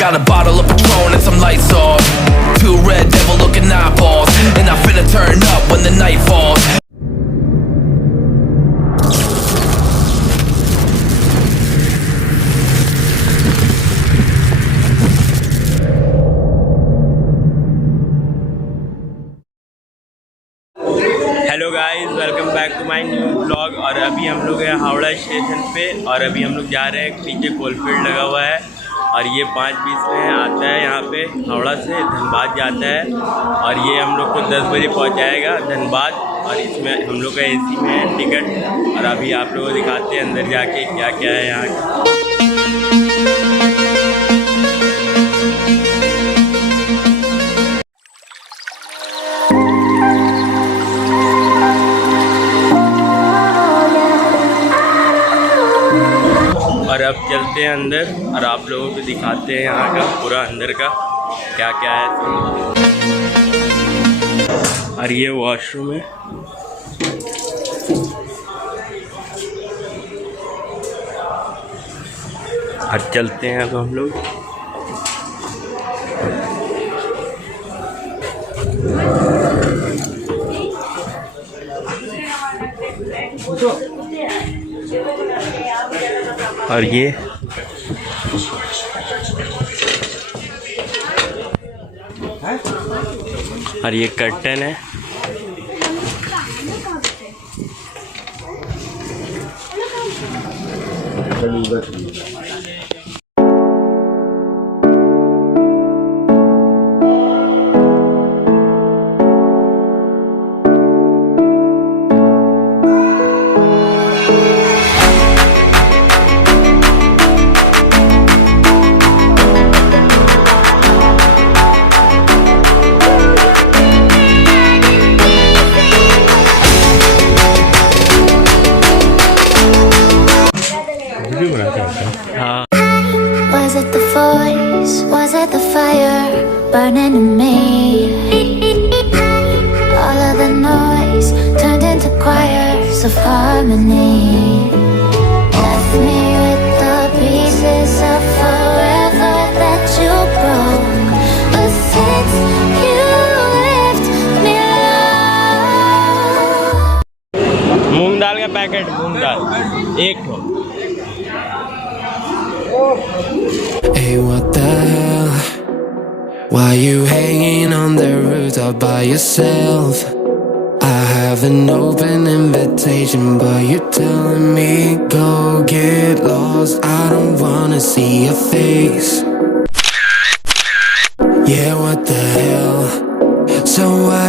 got a bottle of Patron and some lights off. Two red devil looking eyeballs, and I finna turn up when the night falls. Hello guys, welcome back to my new blog. और अभी हम लोग हैं Howrah station पे और अभी हम लोग जा रहे हैं, पीछे कोलफील्ड लगा हुआ है और ये 5:20 में आता है यहाँ पे। हावड़ा से धनबाद जाता है और ये हम लोग को 10 बजे पहुँचाएगा धनबाद। और इसमें हम लोग का एसी में है टिकट और अभी आप लोगों को दिखाते हैं अंदर जाके क्या क्या है यहाँ का। और अब चलते हैं अंदर और आप लोगों को दिखाते हैं यहाँ का पूरा अंदर का क्या क्या है। और ये वॉशरूम है। और चलते हैं अब हम लोग। और ये कर्टन है। Was it the voice? Was it the fire burning in me? All of the noise turned into choirs of harmony. Left me with the pieces of forever that you broke. But since you left me alone, मूंग दाल का packet, मूंग दाल एक ठो। Hey, what the hell? Why you hanging on the rooftop by yourself? I have an open invitation, but you're telling me go get lost. I don't wanna see your face. Yeah, what the hell? So why